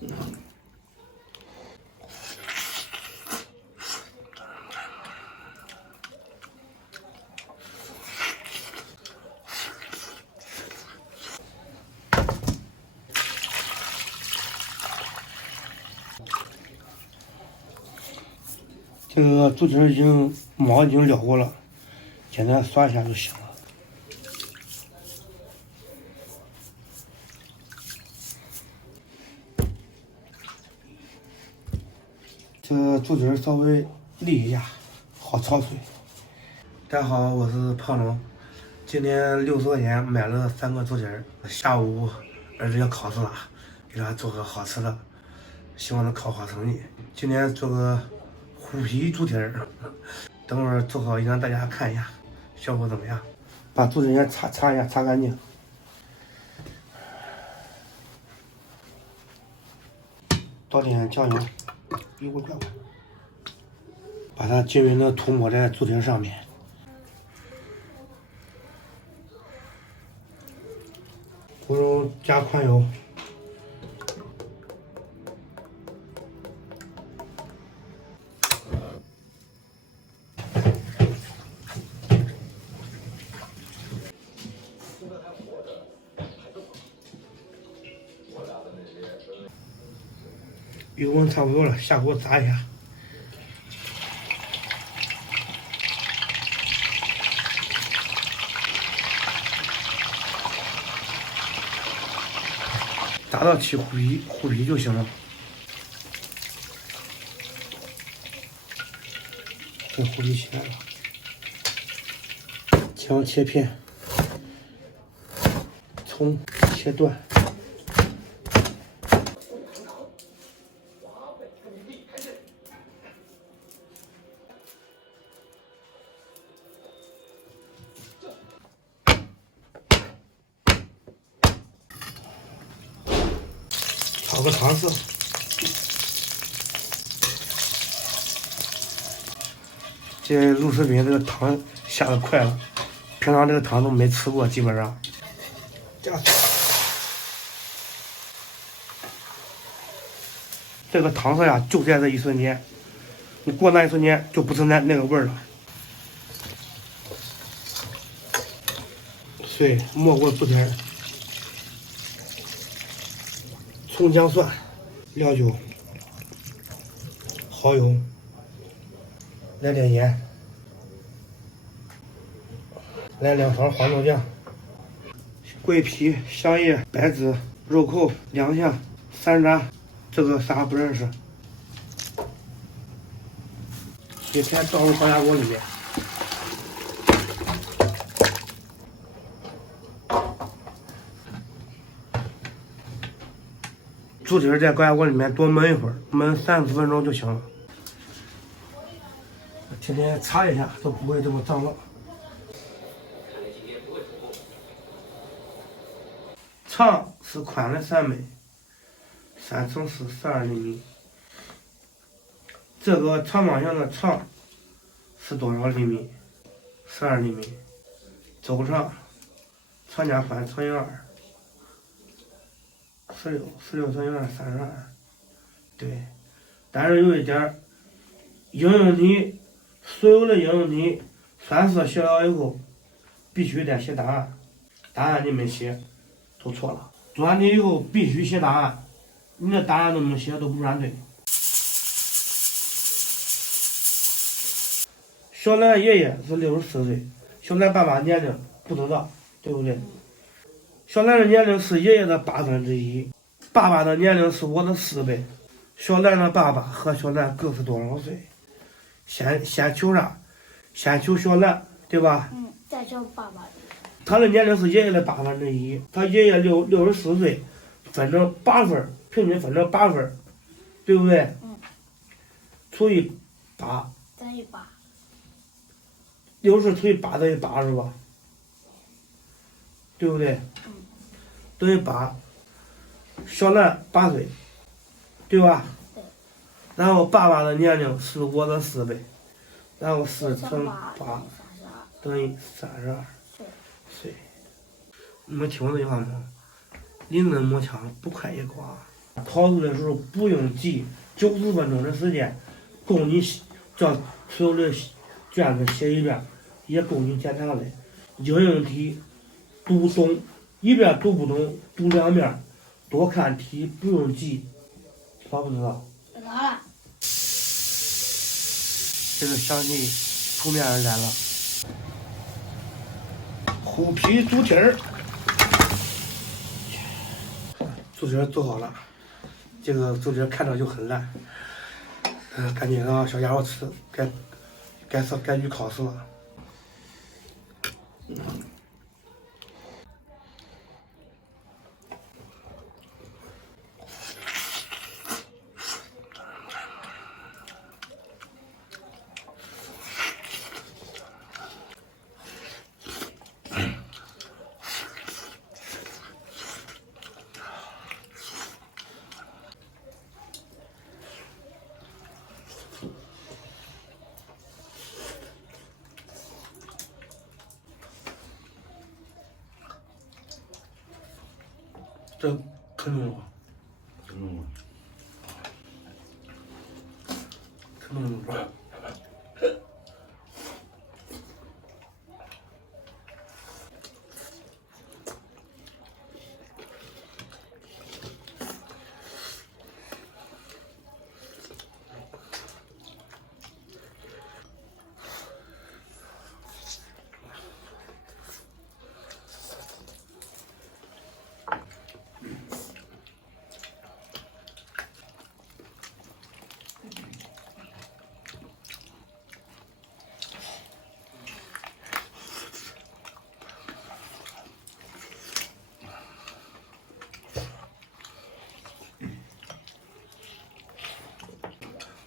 这个猪蹄毛已经燎过了，简单刷一下就行了。这个猪蹄稍微沥一下，好焯水。大家好，我是胖龙。今天60块钱买了3个猪蹄儿，下午儿子要考试了，给他做个好吃的，希望能考好成绩。今天做个虎皮猪蹄儿，等会儿做好让大家看一下效果怎么样。把猪蹄先擦一下，擦干净。倒点酱油，一会儿快，把它均匀的涂抹在猪蹄上面。锅中加宽油，油温差不多了，下锅炸一下。炸到起虎皮就行了。这虎皮起来了，姜切片，葱切段。炒个糖色，这录视频这个糖下的快了，平常这个糖都没吃过，基本上。这个糖色呀，就在这一瞬间，你过那一瞬间就不是那个味儿了。水没过猪蹄儿。葱姜蒜、料酒、蚝油，来点盐，来2勺黄豆酱，桂皮、香叶、白芷、肉蔻、良相、山楂，这个啥不认识。给先倒入高压锅里面。猪蹄在高压锅里面多焖一会儿，焖30分钟就行了。天天擦一下都不会这么脏了。肠是宽的3枚，3乘4 12厘米。这个长方形的肠是多少厘米？12厘米。周长长加宽乘以2。16乘以2 32，对，但是有一点，应用题所有的应用题算式写了以后，必须得写答案，答案你没写都错了。做完题以后必须写答案，你的答案都没写都不算对。小兰爷爷是64岁，小兰爸爸年龄不知道，对不对？小兰的年龄是爷爷的1/8，爸爸的年龄是我的4倍。小兰的爸爸和小兰各是多少岁？先求啥？先求小兰，对吧？再求爸爸。他的年龄是爷爷的1/8，他爷爷64岁，分成8份，平均分成8份，对不对？除以8。等于8。60除以8等于8是吧？对不对？等于8。小兰8岁，对吧？对。然后爸爸的年龄是我的4倍，然后4乘8等于32岁。你们听过这句话吗？临门磨枪，不快也光。烤制的时候不用急，90分钟的时间，供你将所有的卷子写一遍，也供你检查嘞。应用题读懂，一遍读不懂，读2遍，多看题，不用急。知道不知道？知道了。这个香鸡出面来了，虎皮猪蹄儿，猪蹄儿做好了。这个猪蹄儿看着就很烂，赶紧让小家伙吃，该去考试了。这可弄了，可弄了。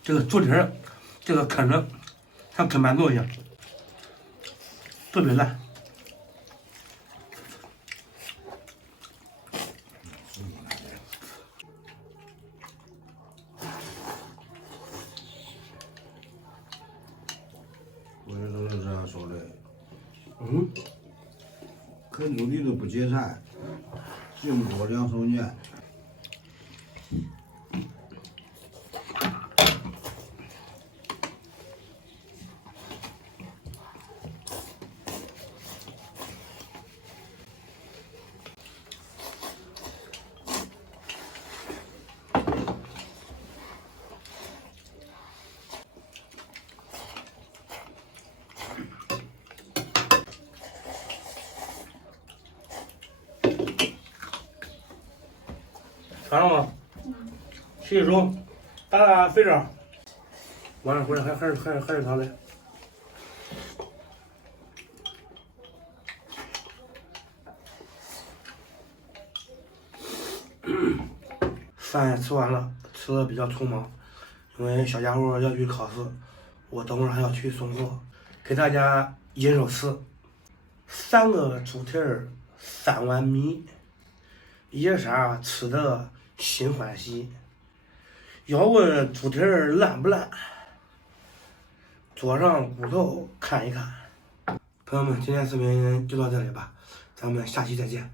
这个猪蹄儿，这个啃着像啃馒头一样，特别烂。我也都是这样说的。嗯，可努力都不解馋，净多两手捏。尝尝吧，洗洗手，打打肥皂，晚上回来还是他的。饭也吃完了，吃的比较匆忙，因为小家伙要去考试，我等会儿还要去送货。给大家一人吃，3个猪蹄儿，3碗米，爷仨吃的心欢喜。要问猪蹄儿烂不烂，嘬上骨头看一看。朋友们，今天视频就到这里吧，咱们下期再见。